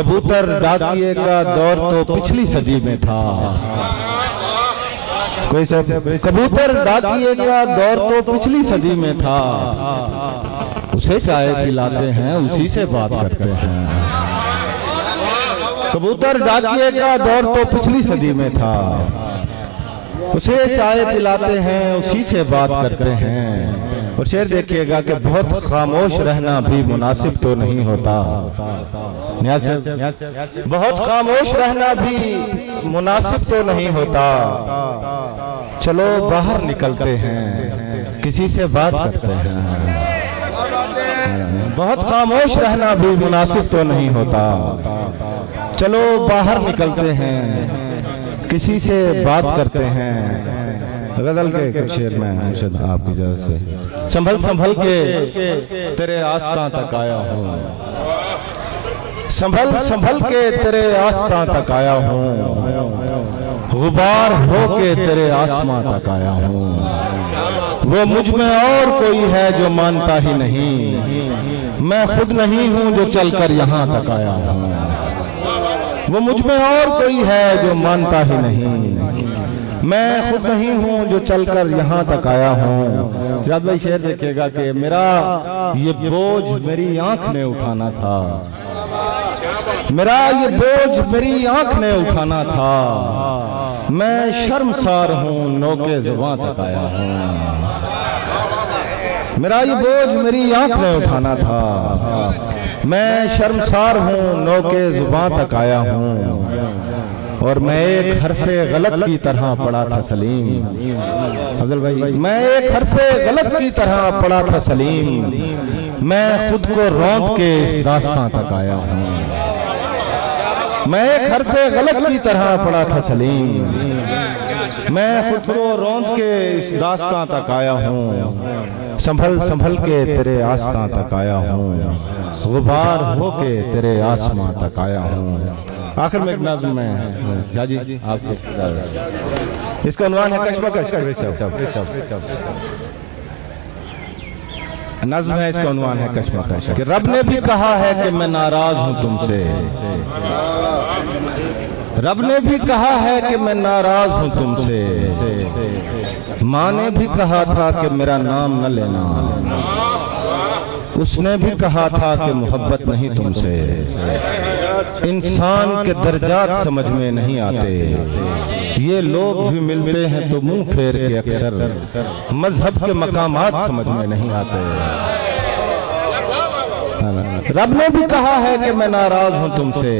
کبوتر ڈاکیے کا دور تو پچھلی صدی میں تھا. کوئی کبوتر ڈاکیے کا دور تو پچھلی صدی میں تھا. اسے چائے پلاتے ہیں اسی سے بات کرتے ہیں. کبوتر ڈاکیے کا دور تو پچھلی صدی میں تھا. اسے چائے پلاتے ہیں اسی سے بات کرتے ہیں. اور شعر دیکھیے گا کہ بہت خاموش رہنا بھی مناسب تو نہیں ہوتا. بہت خاموش رہنا بھی مناسب تو نہیں ہوتا. چلو باہر نکلتے ہیں کسی سے بات کرتے ہیں. بہت خاموش رہنا بھی مناسب تو نہیں ہوتا. چلو باہر نکلتے ہیں کسی سے بات کرتے ہیں. غزل کے کچھ شعر میں آپ کی جگہ سے سنبھل سنبھل کے تیرے آستاں تک آیا ہوں. سنبھل سنبھل کے تیرے آستاں تک آیا ہوں. غبار ہو کے تیرے آسماں تک آیا ہوں. وہ مجھ میں اور کوئی ہے جو مانتا ہی نہیں. میں خود نہیں ہوں جو چل کر یہاں تک آیا ہوں. وہ مجھ میں اور کوئی ہے جو مانتا ہی نہیں. میں خود نہیں ہوں جو چل کر یہاں تک آیا ہوں. زیاد بھائی شعر دیکھیے گا کہ میرا یہ بوجھ میری آنکھ نے اٹھانا تھا. میرا یہ بوجھ میری آنکھ نے اٹھانا تھا. میں شرمسار ہوں نوکے زباں تک آیا ہوں. میرا یہ بوجھ میری آنکھ نے اٹھانا تھا. میں شرمسار ہوں نوکے زباں تک آیا ہوں. اور میں ایک حرف غلط کی طرح پڑا تھا سلیم. فضل بھائی میں ایک حرف غلط کی طرح پڑا تھا سلیم. میں خود کو روند کے اس داستاں تک آیا ہوں. میں ایک حرف غلط کی طرح پڑا تھا سلیم. میں خود کو روند کے اس داستاں تک آیا ہوں. سنبھل سنبھل کے تیرے آستاں تک آیا ہوں. غبار ہو کے تیرے آسماں تک آیا ہوں. آخر میں ایک نظم میں جی آپ کو اس کا عنوان ہے کشمکش. نظم ہے اس کا عنوان ہے کشمکش. کہ رب نے بھی کہا ہے کہ میں ناراض ہوں تم سے. رب نے بھی کہا ہے کہ میں ناراض ہوں تم سے. ماں نے بھی کہا تھا کہ میرا نام نہ لینا. اس نے بھی کہا تھا کہ محبت نہیں تم سے. انسان کے درجات سمجھ میں نہیں آتے. یہ لوگ بھی ملتے ہیں تو منہ پھیر کے اکثر. مذہب کے مقامات سمجھ میں نہیں آتے. رب نے بھی کہا ہے کہ میں ناراض ہوں تم سے.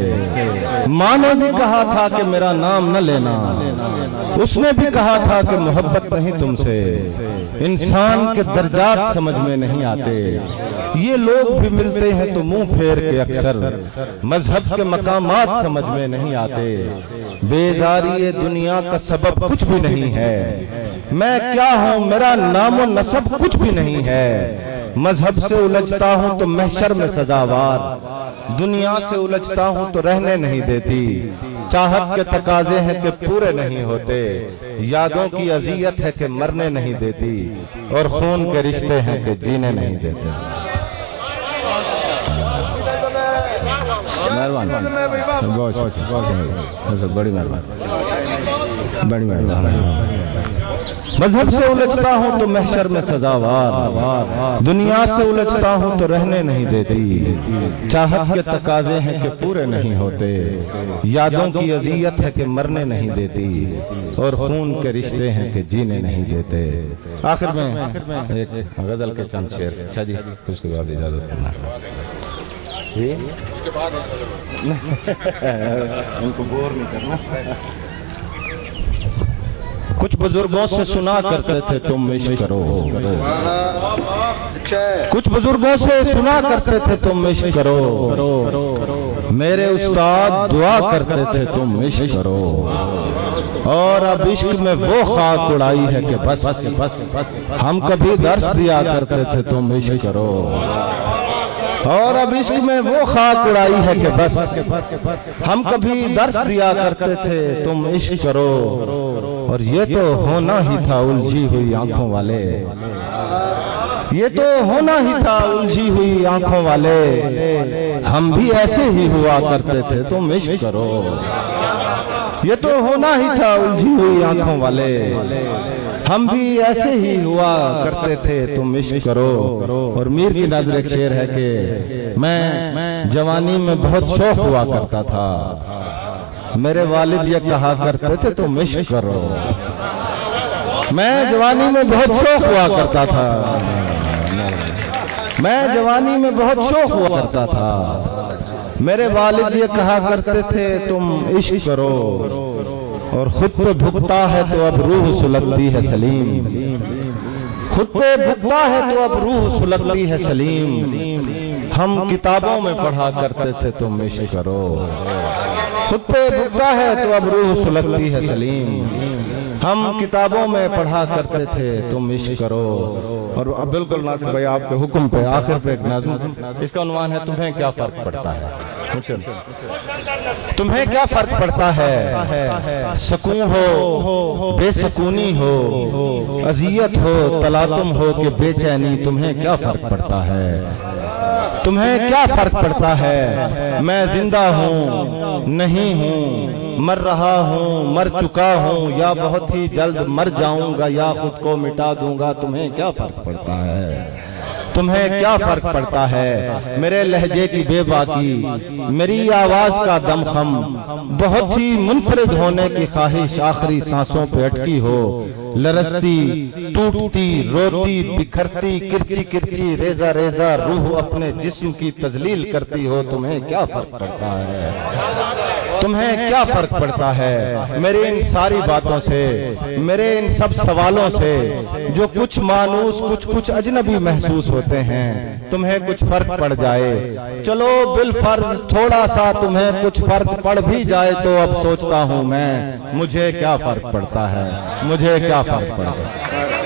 ماں نے بھی کہا تھا کہ میرا نام نہ لینا. اس نے بھی کہا تھا کہ محبت نہیں تم سے. انسان کے درجات سمجھ میں نہیں آتے. یہ لوگ بھی ملتے ہیں تو منہ پھیر کے اکثر. مذہب کے مقامات سمجھ میں نہیں آتے. بیزاری دنیا کا سبب کچھ بھی نہیں ہے. میں کیا ہوں میرا نام و نسب کچھ بھی نہیں ہے. مذہب سے الجھتا ہوں تو محشر میں سزاوار. دنیا سے الجھتا ہوں تو رہنے نہیں دیتی. چاہت کے تقاضے ہیں کہ پورے نہیں ہوتے. یادوں کی اذیت ہے کہ مرنے نہیں دیتی. اور خون کے رشتے ہیں کہ جینے نہیں دیتے. بڑی مہربانی بڑی مہربانی. مذہب سے الجھتا ہوں تو محشر میں سزاوار. دنیا سے الجھتا ہوں تو رہنے نہیں دیتی. چاہت کے تقاضے ہیں کہ پورے نہیں ہوتے. یادوں کی اذیت ہے کہ مرنے نہیں دیتی. اور خون کے رشتے ہیں کہ جینے نہیں دیتے. آخر میں ایک غزل کے چند شعر. اچھا جی اس کے بعد اجازت کرنا. ان کو بور نہیں کرنا. کچھ بزرگوں سے سنا کرتے تھے تم عشق کرو. کچھ بزرگوں سے سنا کرتے تھے تم عشق کرو. میرے استاد دعا کرتے تھے تم عشق کرو. اور اب عشق میں وہ خاک اڑائی ہے کہ بس ہم کبھی درس دیا کرتے تھے تم عشق کرو. اور اب عشق میں وہ خاک اڑائی ہے کہ بس ہم کبھی درس دیا کرتے تھے تم عشق کرو. اور یہ تو ہونا ہی تھا الجھی ہوئی آنکھوں والے. یہ تو ہونا ہی تھا الجھی ہوئی آنکھوں والے، ہم بھی ایسے ہی ہوا کرتے تھے، تم عشق کرو۔ یہ تو ہونا ہی تھا الجھی ہوئی آنکھوں والے، ہم بھی ایسے ہی ہوا کرتے تھے، تم عشق کرو۔ اور میر کی نظر ایک شعر ہے کہ میں جوانی میں بہت شوق ہوا کرتا تھا، میرے والد یہ کہا کرتے تھے تم عشق کرو۔ میں جوانی میں بہت شوق ہوا کرتا تھا، میں جوانی میں بہت شوق ہوا کرتا تھا، میرے والد یہ کہا کرتے تھے تم عشق کرو۔ اور خود پہ بھگتا ہے تو اب روح سلگتی ہے سلیم، خود پہ بھگتا ہے تو اب روح سلگتی ہے سلیم، ہم کتابوں میں پڑھا کرتے تھے تم عشق کرو۔ خود پہ بھگتا ہے تو اب روح سلگتی ہے سلیم، ہم کتابوں میں پڑھا کرتے تھے تم عشق کرو۔ اور اب بالکل ناصر بھائی آپ کے حکم پہ آخر پہ ایک نظم، اس کا عنوان ہے تمہیں کیا فرق پڑتا ہے۔ تمہیں کیا فرق پڑتا ہے، سکون ہو بے سکونی ہو، اذیت ہو تلاطم ہو کہ بے چینی، تمہیں کیا فرق پڑتا ہے، تمہیں کیا فرق پڑتا ہے، میں زندہ ہوں نہیں ہوں، مر رہا ہوں مر چکا ہوں، یا بہت ہی جلد مر جاؤں گا یا خود کو مٹا دوں گا، تمہیں کیا فرق پڑتا ہے، تمہیں کیا فرق پڑتا ہے، میرے لہجے کی بے باکی، میری آواز کا دم خم، بہت ہی منفرد ہونے کی خواہش آخری سانسوں پہ اٹکی ہو، لرزتی ٹوٹتی روتی بکھرتی کرچی کرچی ریزہ ریزہ روح اپنے جسم کی تذلیل کرتی ہو، تمہیں کیا فرق پڑتا ہے، تمہیں کیا فرق پڑتا ہے، میری ان ساری باتوں سے، میرے ان سب سوالوں سے جو کچھ مانوس کچھ اجنبی محسوس ہوتے ہیں، تمہیں کچھ فرق پڑ جائے، چلو بالفرض تھوڑا سا تمہیں کچھ فرق پڑ بھی جائے تو اب سوچتا ہوں میں، مجھے کیا فرق پڑتا ہے، مجھے کیا فرق پڑتا ہے۔